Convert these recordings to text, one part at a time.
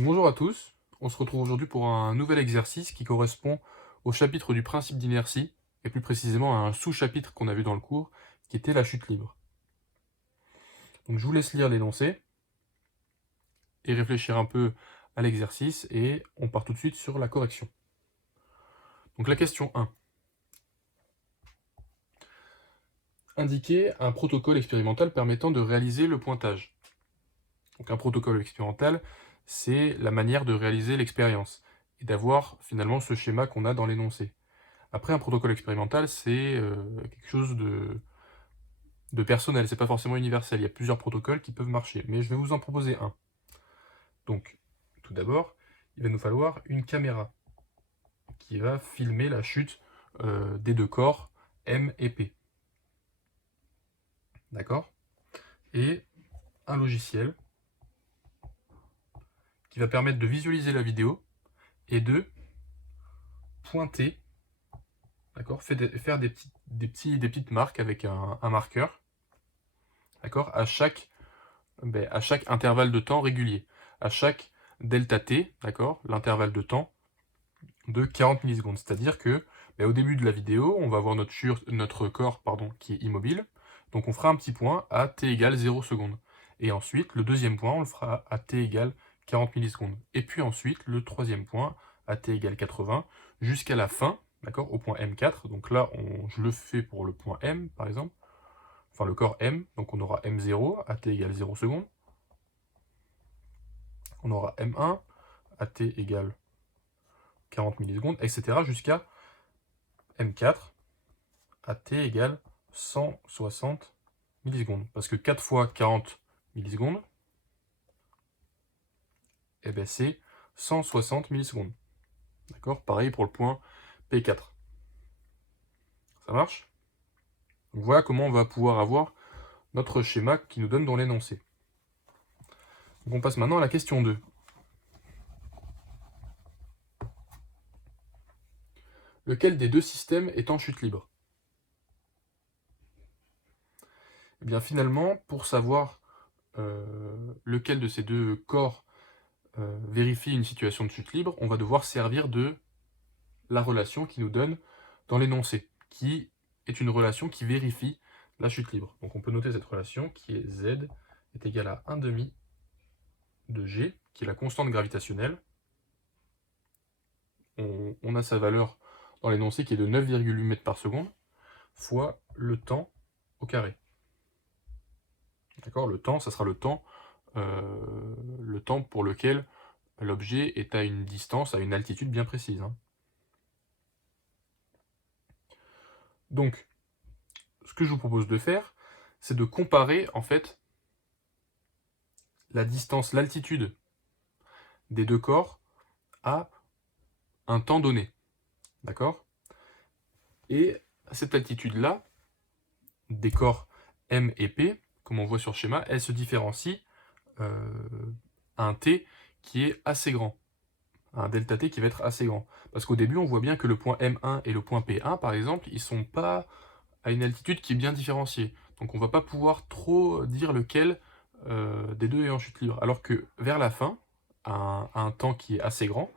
Bonjour à tous, on se retrouve aujourd'hui pour un nouvel exercice qui correspond au chapitre du principe d'inertie, et plus précisément à un sous-chapitre qu'on a vu dans le cours, qui était la chute libre. Donc je vous laisse lire l'énoncé, et réfléchir un peu à l'exercice, et on part tout de suite sur la correction. Donc la question 1. Indiquer un protocole expérimental permettant de réaliser le pointage. Donc un protocole expérimental, c'est la manière de réaliser l'expérience, et d'avoir finalement ce schéma qu'on a dans l'énoncé. Après, un protocole expérimental, c'est quelque chose de personnel, c'est pas forcément universel. Il y a plusieurs protocoles qui peuvent marcher, mais je vais vous en proposer un. Donc, tout d'abord, il va nous falloir une caméra qui va filmer la chute des deux corps M et P. D'accord? Et un logiciel qui va permettre de visualiser la vidéo et de pointer, d'accord? Faire des petites marques avec un marqueur, d'accord? À chaque intervalle de temps régulier, à chaque delta t, d'accord, l'intervalle de temps de 40 millisecondes. C'est-à-dire que au début de la vidéo, on va voir notre corps qui est immobile, donc on fera un petit point à t égale 0 secondes. Et ensuite, le deuxième point, on le fera à t égale 40 millisecondes. Et puis ensuite, le troisième point à t égale 80, jusqu'à la fin, d'accord, au point M4. Donc là, je le fais pour le point M, par exemple, enfin le corps M, donc on aura M0 à t égale 0 secondes. On aura M1 à t égale 40 millisecondes, etc. jusqu'à M4 à t égale 160 millisecondes. Parce que 4 fois 40 millisecondes, eh ben c'est 160 millisecondes. D'accord? Pareil pour le point P4. Ça marche? Donc voilà comment on va pouvoir avoir notre schéma qui nous donne dans l'énoncé. Donc on passe maintenant à la question 2. Lequel des deux systèmes est en chute libre? Eh bien finalement, pour savoir lequel de ces deux corps vérifie une situation de chute libre, on va devoir servir de la relation qui nous donne dans l'énoncé, qui est une relation qui vérifie la chute libre. Donc on peut noter cette relation qui est Z est égal à 1 demi de G, qui est la constante gravitationnelle. On a sa valeur dans l'énoncé qui est de 9,8 mètres par seconde, fois le temps au carré. D'accord? Le temps, ça sera le temps pour lequel l'objet est à une distance, à une altitude bien précise. Hein. Donc, ce que je vous propose de faire, c'est de comparer, en fait, la distance, l'altitude des deux corps à un temps donné. D'accord? Et cette altitude-là, des corps M et P, comme on voit sur le schéma, elle se différencie à un T qui est assez grand. Un delta T qui va être assez grand. Parce qu'au début, on voit bien que le point M1 et le point P1, par exemple, ils ne sont pas à une altitude qui est bien différenciée. Donc on ne va pas pouvoir trop dire lequel des deux est en chute libre. Alors que vers la fin, à un temps qui est assez grand,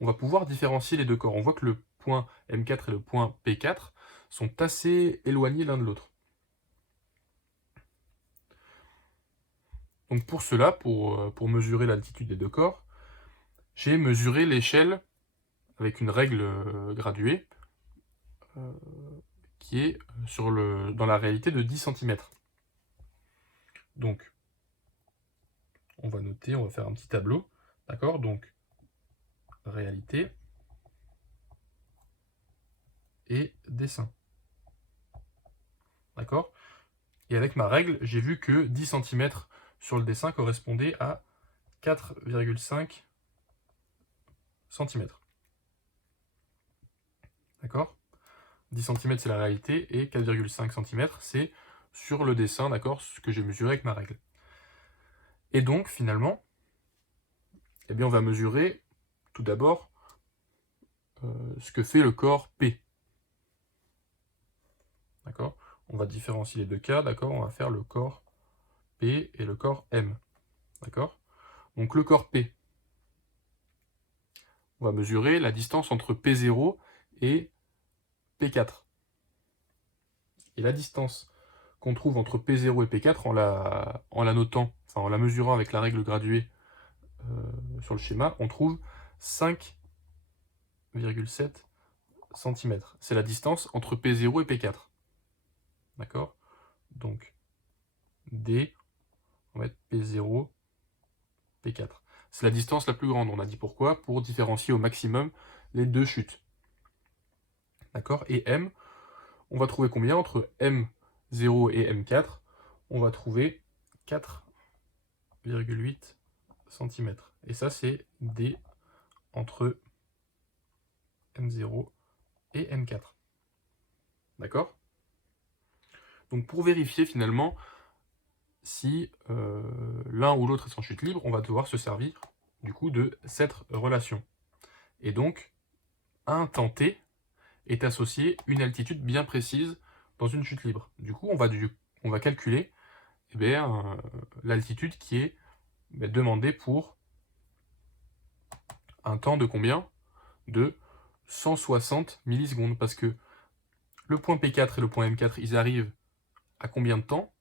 on va pouvoir différencier les deux corps. On voit que le point M4 et le point P4 sont assez éloignés l'un de l'autre. Donc pour cela, pour mesurer l'altitude des deux corps, j'ai mesuré l'échelle avec une règle graduée qui est dans la réalité de 10 cm. Donc, on va noter, on va faire un petit tableau. D'accord? Donc, réalité et dessin. D'accord? Et avec ma règle, j'ai vu que 10 cm sur le dessin correspondait à 4,5 cm. D'accord? 10 cm c'est la réalité et 4,5 cm c'est sur le dessin, d'accord, ce que j'ai mesuré avec ma règle. Et donc, finalement, eh bien, on va mesurer tout d'abord ce que fait le corps P. D'accord? On va différencier les deux cas, d'accord? On va faire le corps P et le corps M. D'accord? Donc le corps P, on va mesurer la distance entre P0 et P4. Et la distance qu'on trouve entre P0 et P4 en la notant, enfin en la mesurant avec la règle graduée sur le schéma, on trouve 5,7 cm. C'est la distance entre P0 et P4. D'accord? Donc, D, on va mettre P0, P4. C'est la distance la plus grande, on a dit pourquoi, pour différencier au maximum les deux chutes. D'accord? Et M, on va trouver combien entre M0 et M4? On va trouver 4,8 cm. Et ça, c'est D entre M0 et M4. D'accord? Donc pour vérifier finalement si l'un ou l'autre est sans chute libre, on va devoir se servir du coup de cette relation. Et donc, à un temps t est associé une altitude bien précise dans une chute libre. Du coup, on va calculer l'altitude qui est demandée pour un temps de combien? De 160 millisecondes. Parce que le point P4 et le point M4, ils arrivent à combien de temps?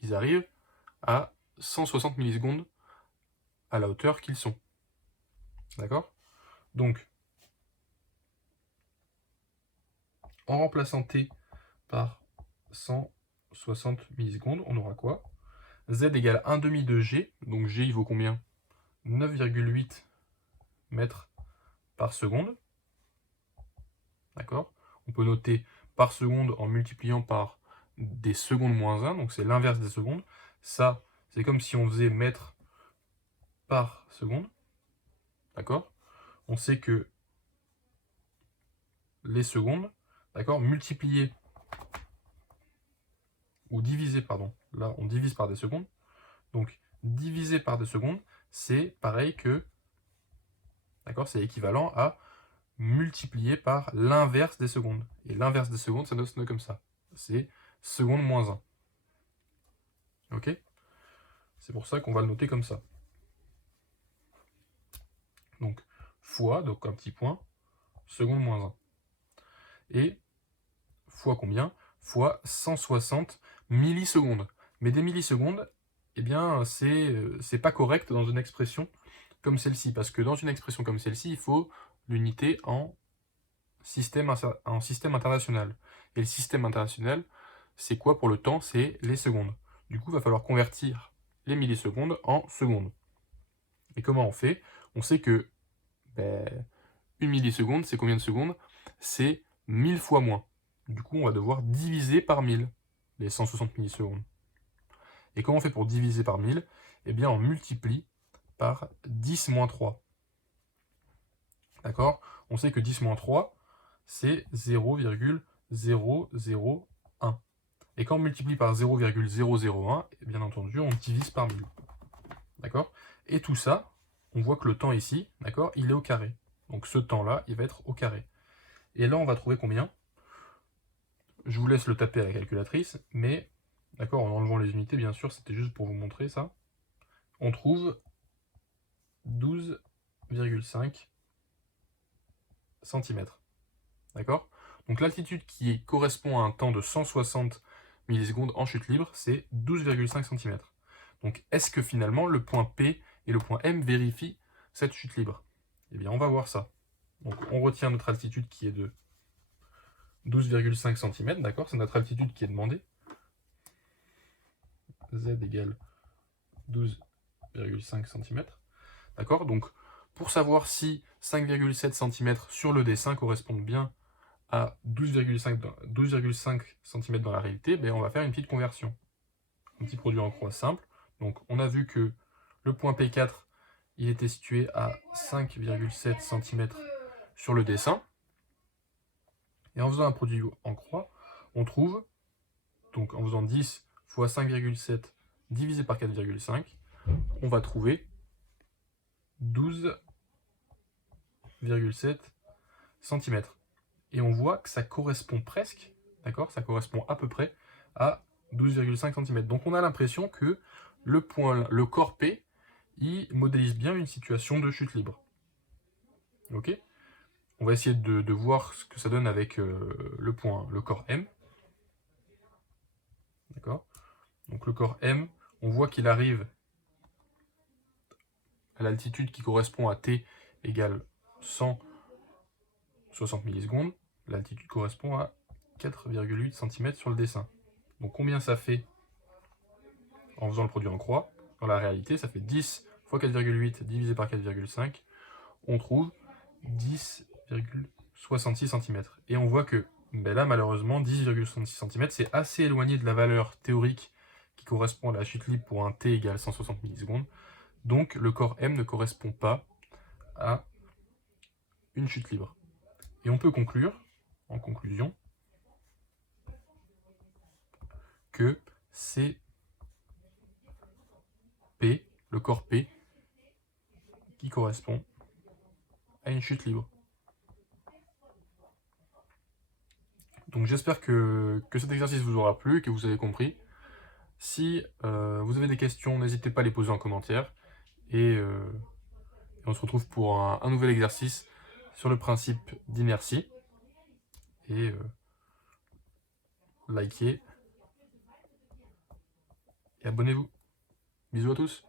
Ils arrivent à 160 millisecondes à la hauteur qu'ils sont. D'accord? Donc, en remplaçant t par 160 millisecondes, on aura quoi? Z égale 1 demi de G, donc G il vaut combien? 9,8 mètres par seconde. D'accord? On peut noter par seconde en multipliant par des secondes moins 1, donc c'est l'inverse des secondes. Ça, c'est comme si on faisait mètres par seconde. D'accord? On sait que les secondes, d'accord, multipliées ou divisé, pardon, là on divise par des secondes, donc divisé par des secondes, c'est pareil que, d'accord, c'est équivalent à multiplier par l'inverse des secondes. Et l'inverse des secondes, ça donne comme ça, c'est seconde moins 1. Ok? C'est pour ça qu'on va le noter comme ça. Donc, fois, donc un petit point, seconde moins 1. Et fois combien? Fois 160 millisecondes. Mais des millisecondes, eh bien, c'est pas correct dans une expression comme celle-ci, parce que dans une expression comme celle-ci, il faut l'unité en système international. Et le système international, c'est quoi pour le temps? C'est les secondes. Du coup, il va falloir convertir les millisecondes en secondes. Et comment on fait? On sait que une milliseconde, c'est combien de secondes? C'est 1000 fois moins. Du coup, on va devoir diviser par 1000 les 160 millisecondes. Et comment on fait pour diviser par 1000? Eh bien, on multiplie par 10 moins 3. D'accord? On sait que 10 moins 3, c'est 0,001. Et quand on multiplie par 0,001, bien entendu, on divise par 1000. D'accord? Et tout ça, on voit que le temps ici, d'accord, il est au carré. Donc ce temps-là, il va être au carré. Et là, on va trouver combien? Je vous laisse le taper à la calculatrice, mais, d'accord, en enlevant les unités, bien sûr, c'était juste pour vous montrer ça. On trouve 12,5 cm. D'accord? Donc l'altitude qui correspond à un temps de 160 millisecondes en chute libre, c'est 12,5 cm. Donc est-ce que finalement le point P et le point M vérifient cette chute libre? Eh bien on va voir ça. Donc on retient notre altitude qui est de 12,5 cm, d'accord? C'est notre altitude qui est demandée. Z égale 12,5 cm. D'accord? Donc pour savoir si 5,7 cm sur le dessin correspondent bien à 12,5 cm dans la réalité, on va faire une petite conversion. Un petit produit en croix simple. Donc on a vu que le point P4, il était situé à 5,7 cm sur le dessin. Et en faisant un produit en croix, on trouve, donc en faisant 10 fois 5,7 divisé par 4,5, on va trouver 12,7 cm. Et on voit que ça correspond presque, d'accord? Ça correspond à peu près à 12,5 cm. Donc on a l'impression que le corps P, il modélise bien une situation de chute libre. Ok. On va essayer de voir ce que ça donne avec le corps M. D'accord. Donc le corps M, on voit qu'il arrive à l'altitude qui correspond à T égale 160 millisecondes. L'altitude correspond à 4,8 cm sur le dessin. Donc combien ça fait en faisant le produit en croix? Dans la réalité, ça fait 10 fois 4,8 divisé par 4,5. On trouve 10,66 cm. Et on voit que là, malheureusement, 10,66 cm, c'est assez éloigné de la valeur théorique qui correspond à la chute libre pour un T égale 160 millisecondes. Donc le corps M ne correspond pas à une chute libre. Et on peut conclure, en conclusion, que c'est P, le corps P, qui correspond à une chute libre. Donc j'espère que cet exercice vous aura plu et que vous avez compris. Si vous avez des questions, n'hésitez pas à les poser en commentaire. Et on se retrouve pour un nouvel exercice sur le principe d'inertie. Et likez et abonnez-vous. Bisous à tous.